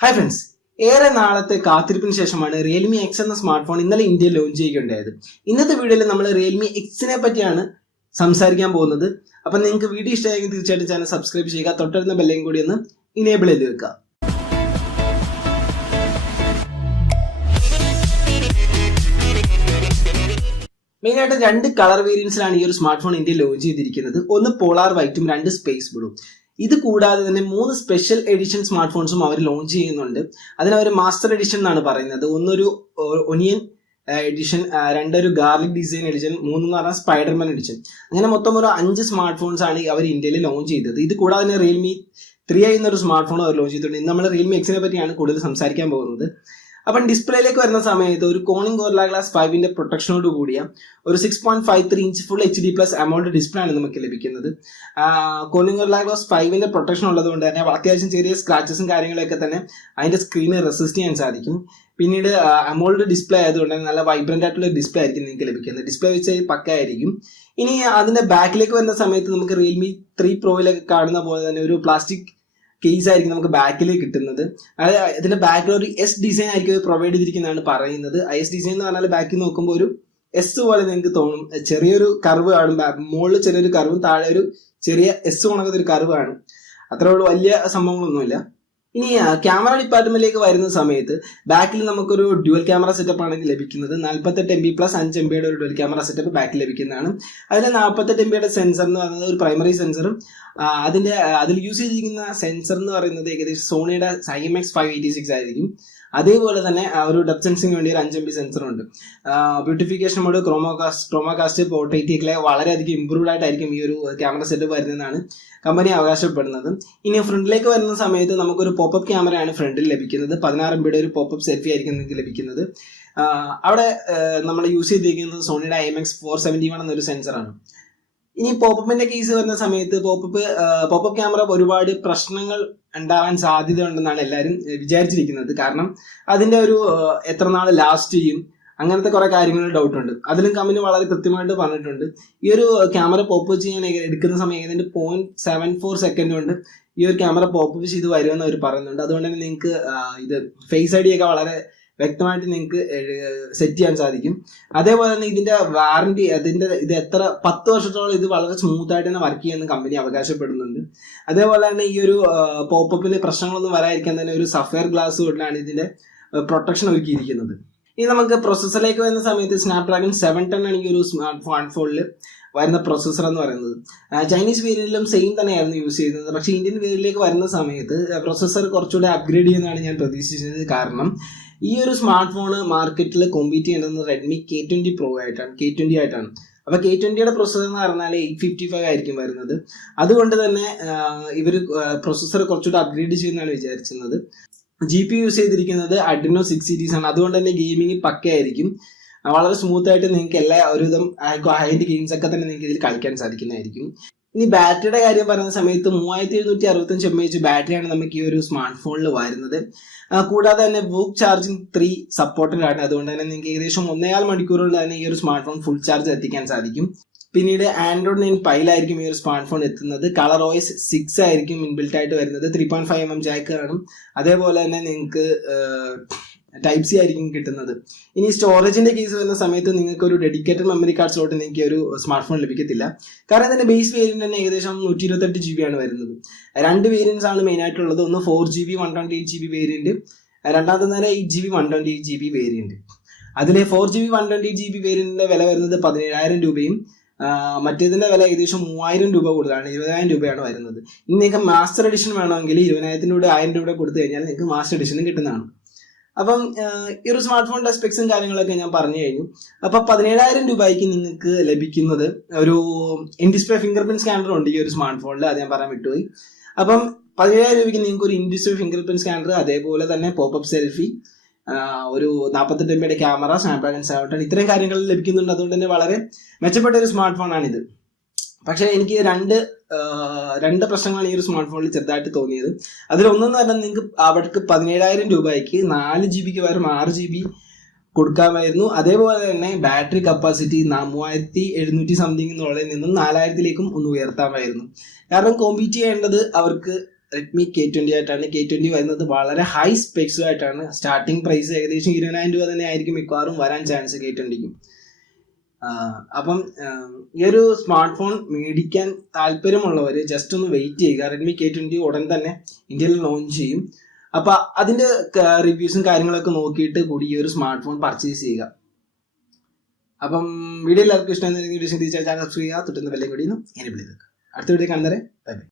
Hi friends, ഏറെ നാളത്തെ കാത്തിരിപ്പിന് ശേഷമാണ് റിയൽമി എക്സ് എന്ന സ്മാർട്ട് ഫോൺ ഇന്നലെ ഇന്ത്യയിൽ ലോഞ്ച് ചെയ്യുകയുണ്ടായത്. ഇന്നത്തെ വീഡിയോയിൽ നമ്മൾ റിയൽമി എക്സിനെ പറ്റിയാണ് സംസാരിക്കാൻ പോകുന്നത്. അപ്പം നിങ്ങൾക്ക് വീഡിയോ ഇഷ്ടമായെങ്കിൽ തീർച്ചയായിട്ടും ചാനൽ സബ്സ്ക്രൈബ് ചെയ്യുക, തൊട്ടടുത്ത ബെല്ലൈക്കൻ കൂടി ഒന്ന് ഇനേബിൾ ചെയ്ത് വെക്കുക. മെയിനായിട്ട് രണ്ട് കളർ വേരിയൻസിലാണ് ഈ ഒരു സ്മാർട്ട് ഫോൺ ഇന്ത്യയിൽ ലോഞ്ച് ചെയ്തിരിക്കുന്നത്. ഒന്ന് പോളാർ വൈറ്റും രണ്ട് സ്പേസ് ബ്ലൂ. ഇത് കൂടാതെ തന്നെ 3 സ്പെഷ്യൽ എഡിഷൻ സ്മാർട്ട് ഫോൺസും അവർ ലോഞ്ച് ചെയ്യുന്നുണ്ട്. അതിനവർ മാസ്റ്റർ എഡിഷൻ എന്നാണ് പറയുന്നത്. ഒന്നൊരു ഒനിയൻ എഡിഷൻ, രണ്ടൊരു ഗാർലിക് ഡിസൈൻ എഡിഷൻ, മൂന്നെന്ന് പറഞ്ഞാൽ സ്പൈഡർമാൻ എഡിഷൻ. അങ്ങനെ മൊത്തം ഒരു 5 സ്മാർട്ട് ഫോൺസ് ആണ് അവർ ഇന്ത്യയിൽ ലോഞ്ച് ചെയ്തത്. ഇത് കൂടാതെ തന്നെ റിയൽമി 3i എന്നൊരു സ്മാർട്ട് ഫോൺ അവർ ലോഞ്ച് ചെയ്തിട്ടുണ്ട്. ഇന്ന് നമ്മൾ റിയൽമി എക്സിനെ പറ്റിയാണ് കൂടുതൽ സംസാരിക്കാൻ പോകുന്നത്. അപ്പം ഡിസ്പ്ലേയിലേക്ക് വരുന്ന സമയത്ത് ഒരു കോണിംഗ് ഗോറില്ല ഗ്ലാസ് 5ന്റെ പ്രൊട്ടക്ഷനോട് കൂടിയ ഒരു 6.53 inch full HD+ AMOLED display ആണ് നമുക്ക് ലഭിക്കുന്നത്. കോണിംഗ് ഗോറില്ല ഗ്ലാസ് 5ന്റെ പ്രൊട്ടക്ഷൻ ഉള്ളതുകൊണ്ട് തന്നെ അത്യാവശ്യം ചെറിയ സ്ക്രാച്ചസും കാര്യങ്ങളൊക്കെ തന്നെ അതിന്റെ സ്ക്രീനെ റെസിസ്റ്റ് ചെയ്യാൻ സാധിക്കും. പിന്നീട് അമോൾഡ് ഡിസ്പ്ലേ ആയതുകൊണ്ട് തന്നെ നല്ല വൈബ്രന്റ് ആയിട്ടുള്ള ഡിസ്പ്ലേ ആയിരിക്കും നിങ്ങൾക്ക് ലഭിക്കുന്നത്. ഡിസ്പ്ലേ വെച്ച് പക്കായിരിക്കും. ഇനി അതിന്റെ ബാക്കിലേക്ക് വരുന്ന സമയത്ത് നമുക്ക് റിയൽമി 3 പ്രോയിലൊക്കെ കാണുന്ന പോലെ തന്നെ ഒരു പ്ലാസ്റ്റിക് കേസ് ആയിരിക്കും നമുക്ക് ബാക്കിൽ കിട്ടുന്നത്. അതായത് ഇതിന്റെ ബാക്കിൽ ഒരു എസ് ഡിസൈൻ ആയിരിക്കും പ്രൊവൈഡ് ചെയ്തിരിക്കുന്നതാണ് പറയുന്നത്. എസ് ഡിസൈൻ എന്ന് പറഞ്ഞാൽ ബാക്കിൽ നോക്കുമ്പോൾ ഒരു എസ് പോലെ നിങ്ങൾക്ക് തോന്നും. ചെറിയൊരു കർവ് കാണും, മുകളിൽ ചെറിയൊരു കർവും താഴെ ഒരു ചെറിയ എസ് കണക്കത്തെ ഒരു കർവാണ്. അത്രയോട് വലിയ സംഭവങ്ങളൊന്നുമില്ല. ഇനി ക്യാമറ ഡിപ്പാർട്ട്മെന്റിലേക്ക് വരുന്ന സമയത്ത് ബാക്കിൽ നമുക്കൊരു ഡ്യുവൽ ക്യാമറ സെറ്റപ്പ് ആണ് ലഭിക്കുന്നത്. 48 MB പ്ലസ് 5 MB ഒരു ഡ്യുവൽ ക്യാമറ സെറ്റപ്പ് ബാക്കിൽ ലഭിക്കുന്നതാണ്. അതിൽ 48 MB സെൻസർ എന്ന് പറയുന്നത് ഒരു പ്രൈമറി സെൻസറും അതിൽ യൂസ് ചെയ്തിരിക്കുന്ന സെൻസർ എന്ന് പറയുന്നത് ഏകദേശം സോണിയുടെ IMX586 ആയിരിക്കും. അതേപോലെ തന്നെ ഒരു ഡെപ്ത് സെൻസിങ് വേണ്ടി ഒരു 5 MB സെൻസറുണ്ട്. ബ്യൂട്ടിഫിക്കേഷൻ മോഡ്, ക്രോമാകാസ്റ്റ്, പോർട്രേറ്റ് ഒക്കെ വളരെയധികം ഇംപ്രൂവ്ഡ് ആയിട്ടായിരിക്കും ഈ ഒരു ക്യാമറ സെറ്റപ്പ് വരുന്നതെന്നാണ് കമ്പനി അവകാശപ്പെടുന്നത്. ഇനി ഫ്രണ്ടിലേക്ക് വരുന്ന സമയത്ത് നമുക്കൊരു പോപ്പപ്പ് ക്യാമറയാണ് ഫ്രണ്ടിൽ ലഭിക്കുന്നത്. 16 MB ഒരു പോപ്പപ്പ് സെൽഫി ആയിരിക്കും നിങ്ങൾക്ക് ലഭിക്കുന്നത്. അവിടെ നമ്മൾ യൂസ് ചെയ്തിരിക്കുന്നത് സോണിയുടെ IMX471 എന്നൊരു സെൻസറാണ്. ഇനി പോപ്പപ്പിന്റെ കേസ് വരുന്ന സമയത്ത് പോപ്പപ്പ് ക്യാമറ ഒരുപാട് പ്രശ്നങ്ങൾ ഉണ്ടാവാൻ സാധ്യത ഉണ്ടെന്നാണ് എല്ലാവരും വിചാരിച്ചിരിക്കുന്നത്. കാരണം അതിന്റെ ഒരു എത്ര നാൾ ലാസ്റ്റ് ചെയ്യും, അങ്ങനത്തെ കുറെ കാര്യങ്ങളിൽ ഡൗട്ട് ഉണ്ട്. അതിലും കമ്പനി വളരെ കൃത്യമായിട്ട് പറഞ്ഞിട്ടുണ്ട്. ഈ ഒരു ക്യാമറ പോപ്പ് ചെയ്യാൻ എടുക്കുന്ന സമയം ഏതാണ്ട് 0.74 സെക്കൻഡ് കൊണ്ട് ഈ ഒരു ക്യാമറ പോപ്പ് ചെയ്ത് വരുമെന്ന് അവർ പറയുന്നുണ്ട്. അതുകൊണ്ട് തന്നെ നിങ്ങൾക്ക് ഇത് ഫേസ് ഐഡി ഒക്കെ വളരെ വ്യക്തമായിട്ട് നിങ്ങൾക്ക് സെറ്റ് ചെയ്യാൻ സാധിക്കും. അതേപോലെ തന്നെ ഇതിന്റെ വാറന്റി, ഇത് എത്ര 10 വർഷത്തോളം ഇത് വളരെ സ്മൂത്ത് ആയിട്ട് തന്നെ വർക്ക് ചെയ്യുന്ന കമ്പനി അവകാശപ്പെടുന്നുണ്ട്. അതേപോലെ തന്നെ ഈ ഒരു പോപ്പപ്പിന് പ്രശ്നങ്ങളൊന്നും വരാതിരിക്കാൻ തന്നെ ഒരു സഫയർ ഗ്ലാസ് കൊണ്ടാണ് ഇതിന്റെ പ്രൊട്ടക്ഷൻ ഒരുക്കിയിരിക്കുന്നത്. ഇനി നമുക്ക് പ്രൊസസ്സറിലേക്ക് വരുന്ന സമയത്ത് സ്നാപ്ഡ്രാഗൺ 710 ആണ് ഈ ഒരു സ്മാർട്ട് ഫോണിൽ വരുന്ന പ്രൊസസ്സർ എന്ന് പറയുന്നത്. ചൈനീസ് വേരിയന്റിലും സെയിം തന്നെയായിരുന്നു യൂസ് ചെയ്യുന്നത്. പക്ഷേ ഇന്ത്യൻ വേരിയന്റിലേക്ക് വരുന്ന സമയത്ത് പ്രൊസസ്സർ കുറച്ചുകൂടെ അപ്ഗ്രേഡ് ചെയ്യുന്നതാണ് ഞാൻ പ്രതീക്ഷിച്ചത്. കാരണം ഈ ഒരു സ്മാർട്ട് ഫോൺ മാർക്കറ്റിൽ കോമ്പീറ്റ് ചെയ്യുന്നത് റെഡ്മി K20 Pro ആയിട്ടാണ്, K20 ആയിട്ടാണ്. അപ്പോൾ K20യുടെ പ്രൊസസ്സർ എന്ന് പറഞ്ഞാൽ 855 ആയിരിക്കും വരുന്നത്. അതുകൊണ്ട് തന്നെ ഇവർ പ്രൊസസ്സർ കുറച്ചുകൂടെ അപ്ഗ്രേഡ് ചെയ്യുന്നതാണ് വിചാരിച്ചിരുന്നത്. GPU യൂസ് ചെയ്തിരിക്കുന്നത് Adreno 6 സീരീസ് ആണ്. അതുകൊണ്ട് തന്നെ ഗെയിമിംഗ് പക്കയായിരിക്കും. വളരെ സ്മൂത്ത് ആയിട്ട് നിങ്ങൾക്ക് എല്ലാ ഒരുവിധം ഹൈൻഡ് ഗെയിംസ് ഒക്കെ തന്നെ നിങ്ങൾക്ക് ഇതിൽ കളിക്കാൻ സാധിക്കുന്നതായിരിക്കും. ഇനി ബാറ്ററിയുടെ കാര്യം പറയുന്ന സമയത്ത് 3765 mAh ബാറ്ററിയാണ് നമുക്ക് ഈ ഒരു സ്മാർട്ട് ഫോണിൽ വരുന്നത്. കൂടാതെ തന്നെ വൂക്ക് ചാർജിങ് 3 സപ്പോർട്ടഡ് ആണ്. അതുകൊണ്ട് തന്നെ നിങ്ങൾക്ക് ഏകദേശം 1.5 മണിക്കൂർ കൊണ്ട് തന്നെ ഈ ഒരു സ്മാർട്ട് ഫോൺ ഫുൾ ചാർജ് എത്തിക്കാൻ സാധിക്കും. പിന്നീട് Android 9 Pie ഈ ഒരു സ്മാർട്ട് ഫോൺ എത്തുന്നത്. കളർ OS 6 ആയിരിക്കും ഇൻബിൽറ്റ് ആയിട്ട് വരുന്നത്. 3.5 mm ജാക്ക് കാണും. അതേപോലെ തന്നെ നിങ്ങൾക്ക് Type-C ആയിരിക്കും കിട്ടുന്നത്. ഇനി സ്റ്റോറേജിന്റെ കേസ് വരുന്ന സമയത്ത് നിങ്ങൾക്ക് ഒരു ഡെഡിക്കേറ്റഡ് മെമ്മറി കാർഡ് സ്ലോട്ട് നിങ്ങൾക്ക് ഒരു സ്മാർട്ട് ഫോൺ ലഭിക്കത്തില്ല. കാരണം ഇതിന്റെ ബേസ് വേരിയന്റ് തന്നെ ഏകദേശം 128 GB ആണ് വരുന്നത്. 2 വേരിയൻസ് ആണ് മെയിൻ ആയിട്ടുള്ളത്. ഒന്ന് 4GB 128GB വേരിയന്റ്, രണ്ടാമത്തെ നേരെ 8GB 128GB വേരിയന്റ്. അതിലെ 4GB 128GB വേരിയന്റിന്റെ വില വരുന്നത് 17,000 രൂപയും മറ്റേതിന്റെ വില ഏകദേശം 3,000 രൂപ കൂടുതലാണ്, 20,000 രൂപയാണ് വരുന്നത്. ഇനി നിങ്ങൾക്ക് മാസ്റ്റർ എഡിഷൻ വേണമെങ്കിൽ 20,000 രൂപ 1,000 രൂപ കൊടുത്തു കഴിഞ്ഞാൽ നിങ്ങൾക്ക് മാസ്റ്റർ എഡിഷനും കിട്ടുന്നതാണ്. അപ്പം ഈ ഒരു സ്മാർട്ട് ഫോണിന്റെ സ്പെക്സും കാര്യങ്ങളൊക്കെ ഞാൻ പറഞ്ഞു കഴിഞ്ഞു. അപ്പൊ 17,000 രൂപയ്ക്ക് നിങ്ങൾക്ക് ലഭിക്കുന്നത് ഒരു in display finger print scanner ഉണ്ട് ഈ ഒരു സ്മാർട്ട് ഫോണിൽ. അത് ഞാൻ പറയാൻ വിട്ടുപോയി. അപ്പം 17,000 രൂപയ്ക്ക് നിങ്ങൾക്ക് ഒരു in display finger print scanner, അതേപോലെ തന്നെ പോപ്പപ്പ് സെൽഫി, ഒരു 48 MB ക്യാമറ, സ്നാപ്ഡ്രാഗൺ 710 ഇത്രയും കാര്യങ്ങൾ ലഭിക്കുന്നുണ്ട്. അതുകൊണ്ട് തന്നെ വളരെ മെച്ചപ്പെട്ട ഒരു സ്മാർട്ട് ഫോണാണിത്. പക്ഷേ എനിക്ക് രണ്ട് പ്രശ്നങ്ങളാണ് ഈ ഒരു സ്മാർട്ട് ഫോണിൽ ചെറുതായിട്ട് തോന്നിയത്. അതിലൊന്നെന്ന് പറഞ്ഞാൽ നിങ്ങൾക്ക് അവർക്ക് 17,000 രൂപയ്ക്ക് 4 GB പകരം 6 GB കൊടുക്കാമായിരുന്നു. അതേപോലെ തന്നെ ബാറ്ററി കപ്പാസിറ്റി 3700 സംതിങ് എന്നുള്ളതിൽ നിന്നും 4000-ലേക്കും ഒന്ന് ഉയർത്താമായിരുന്നു. കാരണം കോമ്പീറ്റ് ചെയ്യേണ്ടത് അവർക്ക് റെഡ്മി K20 ആയിട്ടാണ്. K20 വരുന്നത് വളരെ ഹൈ സ്പെക്സുമായിട്ടാണ്. സ്റ്റാർട്ടിംഗ് പ്രൈസ് ഏകദേശം 20,000 രൂപ തന്നെ ആയിരിക്കും മിക്കവാറും വരാൻ ചാൻസ് K20ക്കും. അപ്പം ഈ ഒരു സ്മാർട്ട് ഫോൺ മേടിക്കാൻ താല്പര്യമുള്ളവർ ജസ്റ്റ് ഒന്ന് വെയിറ്റ് ചെയ്യുക. റെഡ്മി K20 ഉടൻ തന്നെ ഇന്ത്യയിൽ ലോഞ്ച് ചെയ്യും. അപ്പൊ അതിന്റെ റിവ്യൂസും കാര്യങ്ങളൊക്കെ നോക്കിയിട്ട് കൂടി ഈ ഒരു സ്മാർട്ട് ഫോൺ പർച്ചേസ് ചെയ്യുക. അപ്പം വീഡിയോ എല്ലാവർക്കും ഇഷ്ടം ചാനൽ സബ്സ്ക്രൈബ് ചെയ്യുക, തൊട്ടുന്ന ബെല്ലും കൂടി എനേബിൾ ചെയ്തേക്കുക. അടുത്ത വീഡിയോ കാണുന്നവരെ ബൈ ബൈ.